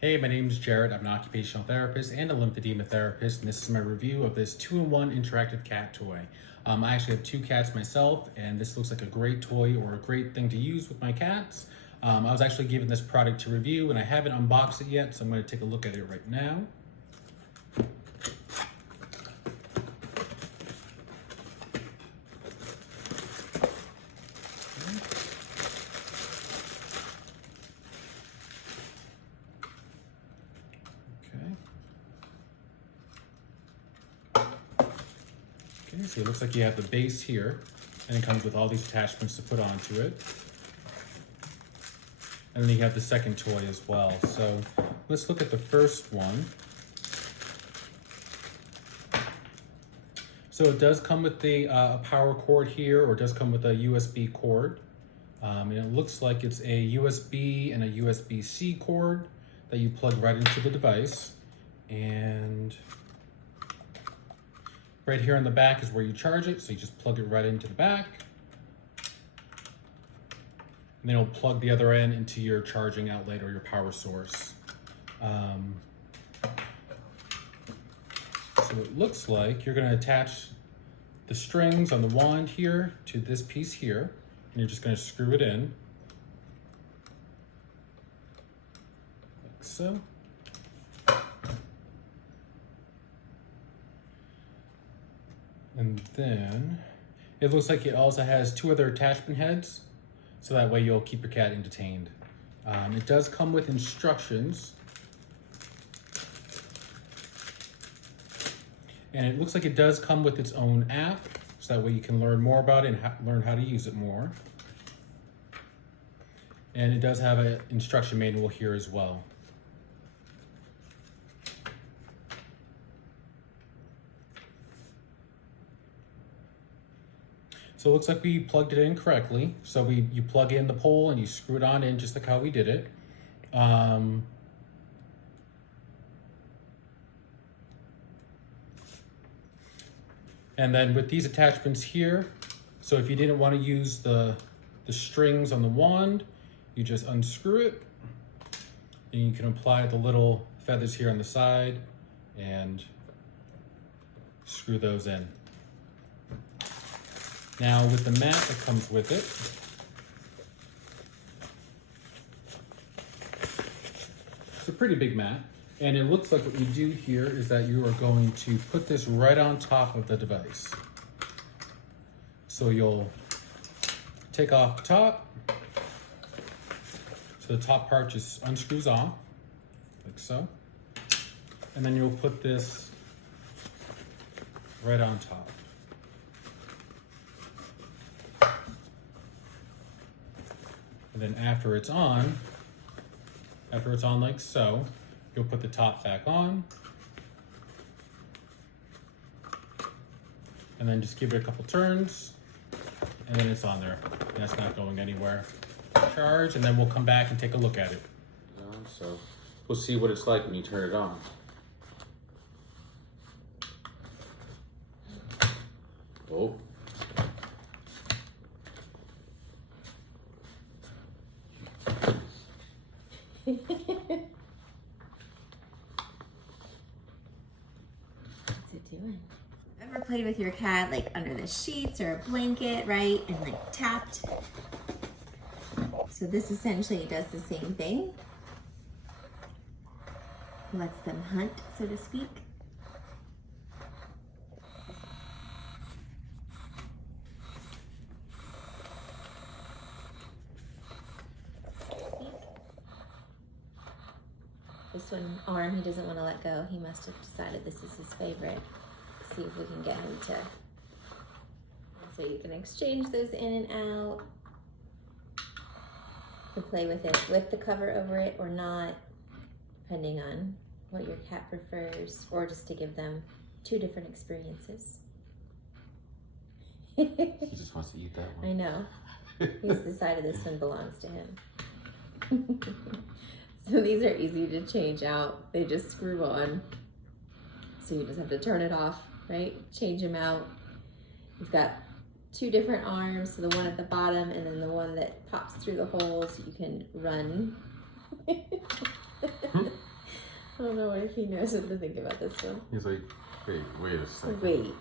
Hey, my name is Jared. I'm an occupational therapist and a lymphedema therapist, and this is my review of this 2-in-1 interactive cat toy. I actually have 2 cats myself, and this looks like a great toy or a great thing to use with my cats. I was actually given this product to review, and I haven't unboxed it yet, so I'm going to take a look at it right now. Okay, so it looks like you have the base here, and it comes with all these attachments to put onto it. And then you have the second toy as well. So let's look at the first one. So it does come with the power cord here, or it does come with a USB cord. And it looks like it's a USB and a USB-C cord that you plug right into the device. And right here on the back is where you charge it, so you just plug it right into the back. And then it'll plug the other end into your charging outlet or your power source. So it looks like you're gonna attach the strings on the wand here to this piece here, and you're just gonna screw it in, like so. And then it looks like it also has 2 other attachment heads, so that way you'll keep your cat entertained. It does come with instructions. And it looks like it does come with its own app, so that way you can learn more about it and learn how to use it more. And it does have an instruction manual here as well. So it looks like we plugged it in correctly. So you plug in the pole and you screw it on in just like how we did it. And then with these attachments here, so if you didn't want to use the strings on the wand, you just unscrew it, and you can apply the little feathers here on the side and screw those in. Now with the mat that comes with it, it's a pretty big mat, and it looks like what you do here is that you are going to put this right on top of the device. So you'll take off the top, so the top part just unscrews off, like so, and then you'll put this right on top. And then after it's on like so, you'll put the top back on, and then just give it a couple turns, and then it's on there. That's not going anywhere. Charge, and then we'll come back and take a look at it. So we'll see what it's like when you turn it on. Oh. What's it doing? Ever played with your cat like under the sheets or a blanket, right? And like tapped. So this essentially does the same thing. Lets them hunt, so to speak. This one arm he doesn't want to let go. He must have decided this is his favorite. Let's see if we can get him to. So you can exchange those in and out. You can play with it with the cover over it or not, depending on what your cat prefers, or just to give them 2 different experiences. He just wants to eat that one. I know. He's decided this one belongs to him. So these are easy to change out. They just screw on. So you just have to turn it off, right? Change them out. You've got 2 different arms. So the one at the bottom and then the one that pops through the holes. You can run. don't know if he knows what to think about this one. He's like, hey, wait a second. Wait.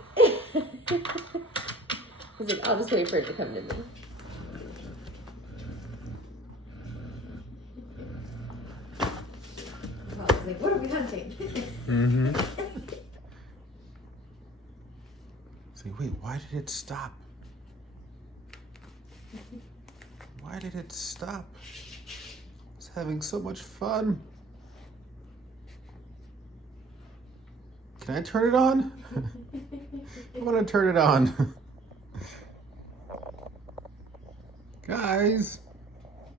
He's like, I'll just wait for it to come to me. He's like, what are we hunting? Mm-hmm. Say, wait, why did it stop? Why did it stop? I was having so much fun. Can I turn it on? I want to turn it on. Guys.